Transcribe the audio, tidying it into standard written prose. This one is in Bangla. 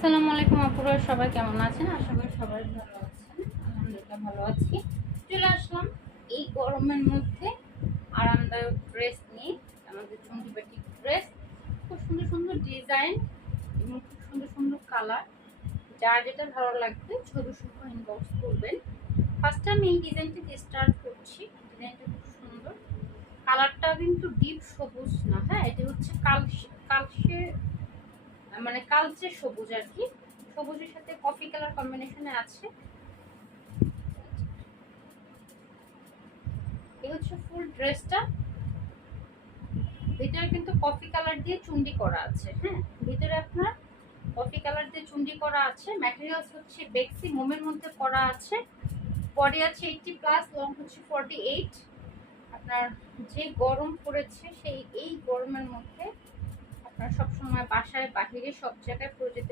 আসসালামু আলাইকুম আপুরা, সবাই কেমন আছেন? আশা করি সবাই ভালো আছেন। আলহামদুলিল্লাহ ভালো আছি। চলে আসলাম এই গরমের মধ্যে আরামদায়ক ড্রেস নিয়ে। আমাদের চুমকি বাটিক ড্রেস, খুব সুন্দর সুন্দর ডিজাইন এবং খুব সুন্দর সুন্দর কালার। যার যেটা ভালো লাগবে ছবি সহ ইনবক্স করবেন। ফার্স্টে আমি এই ডিজাইনটি দিয়ে স্টার্ট করছি। ডিজাইনটা খুব সুন্দর, কালারটা কিন্তু ডিপ সবুজ না, হ্যাঁ, এটা হচ্ছে কালচে, মানে কালচে সবুজ আর কি। সবুজের সাথে কফি কালার কম্বিনেশনে আছে। এই হচ্ছে ফুল ড্রেসটা। ভিতরে কিন্তু কফি কালার দিয়ে চুন্ডি করা আছে, হ্যাঁ, ভিতরে আপনার কফি কালার দিয়ে চুন্ডি করা আছে। ম্যাটেরিয়ালস হচ্ছে বেক্সি মোমের মধ্যে করা আছে। বডি আছে 80 প্লাস, লং হচ্ছে 48। আপনার যে গরম পড়েছে সেই এই গরমের মধ্যে আপনার সবসময় বাসায় বাহিরে সব জায়গায় পরে যেতে